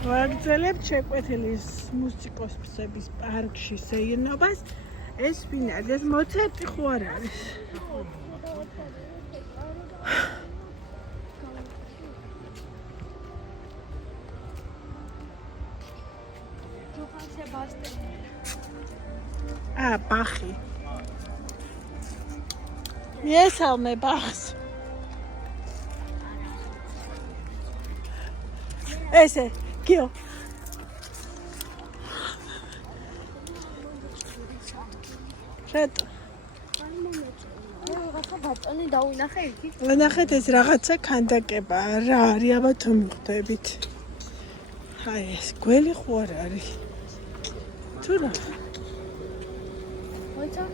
ვაგრძელებთ შეკვეთილის მუსიკოსების პარკში სეირნობას. ეს ვინ არის? ეს მოცარტი ხო არ არის? ბახი. მიესალმე ბახს. ესე, გიო. რატო? რაღაცა ბატონი დავინახე იქ. ვნახეთ ეს რაღაცა ქანდაკება რა არის აბა თუ მიხვდებით. აი ეს გველი ხო არ არის? თუ რა? მოიცა?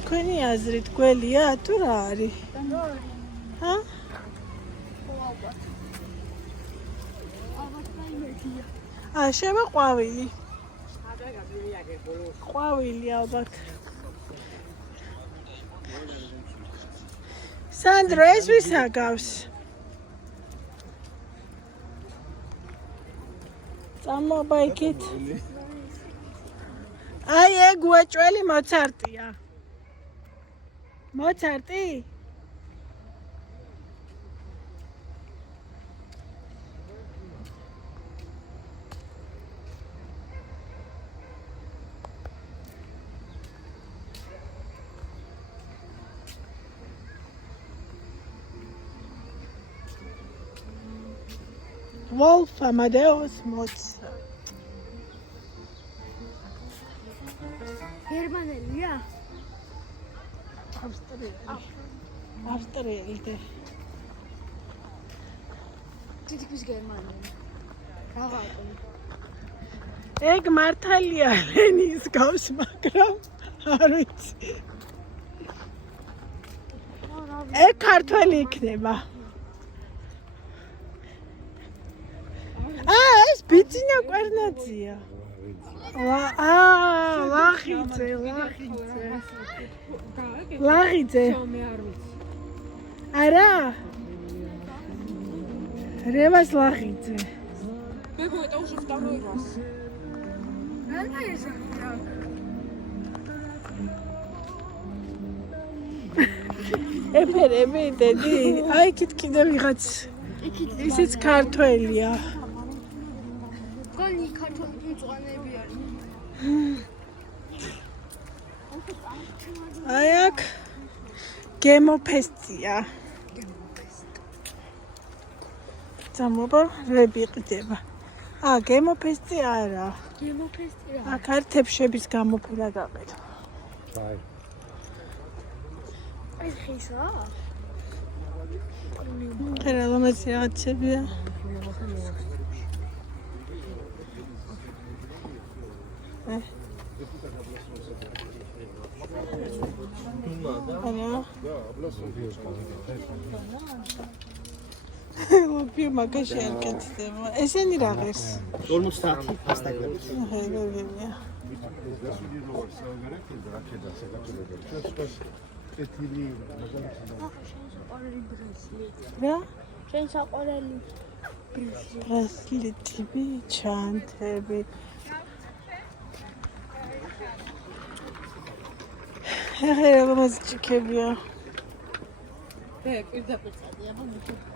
თქვენი აზრით გველია თუ რა არის? ჰა? შემოყვავილი. ყვავილი ალბათ. სანდრო, ეს ვის აგავს? წამოვა იქით. აი ეგ უეჭველი მოცარტია. მოცარტი? Wolf Amadeus Mozart. გერმანელია? ავსტრიელი. თითქმის გერმანელი. რაღაც. ეგ მართალია ლენის გავს, მაგრამ არ ვიცი. ეგ ქართველი იქნება. ეს ბიძინა კვერნაძია. ლახიძე. ლახიძე. არა? რევას ლახიძე. Бегу, это уже второй раз. ეფერები დედი? აი იქით კიდე ვიღაც. ისიც ქართველია. თქვენი ქართული მწვანეები არის. აი აქ გემოფესტია. წამოვა რები ყდება. გემოფესტი არა. გემოფესტი რა? აქ არის თებშების გამოფენა გაყიდვა. აი. ეს ხისაა? ხერა ლომეცი რაღაცებია. ლუპი მაგაში არ კეთდება. ესენი რა ღირს? 50 ფასტაგები. რა? შენ საყვარელი ბრესლეტები, ჩანთები. ხერა ლომეცი ჩიქებია. პირდაპირ წადია, მაგრამ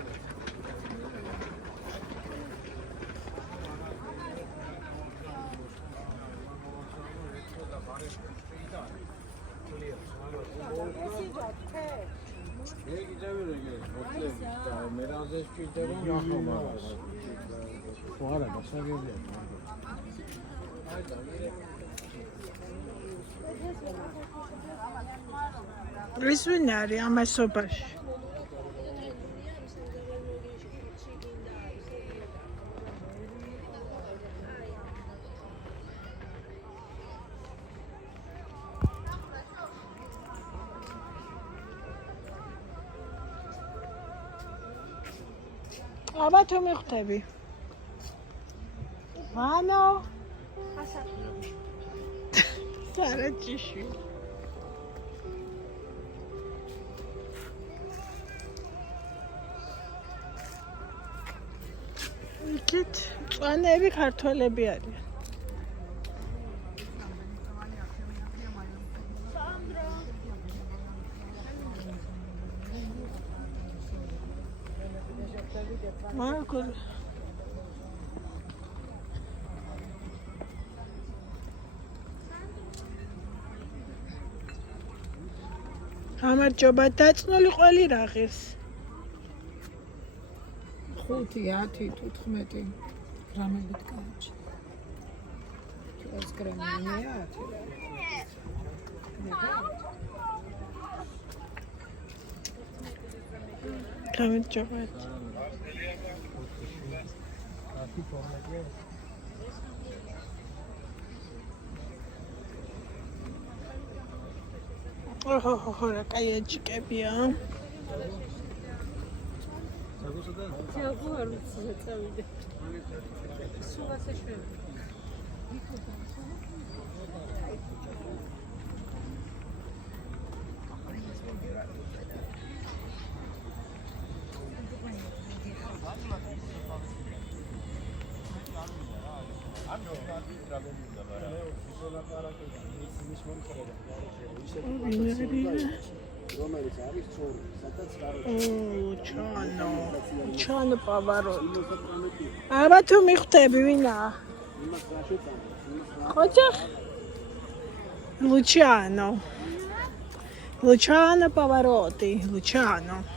ეს ვინ არის ამასობაში? აბა თუ მიხვდები. ვანო? სარაჯიში. მართლით მწვანეები ქართველები არიან. მაგურ გამარჯობა, დაწნული ყველი რა ღირს? 5, 10, 15 გრამებით გააჩი. ეს გრამია 10. გამარჯობა. ოჰო, რა კაი აჯიკებია. ჩანო პავაროტი. აბა თუ მიხვდები ვინაა? ხოჭახ? Luciano Pavarotti, Luciano.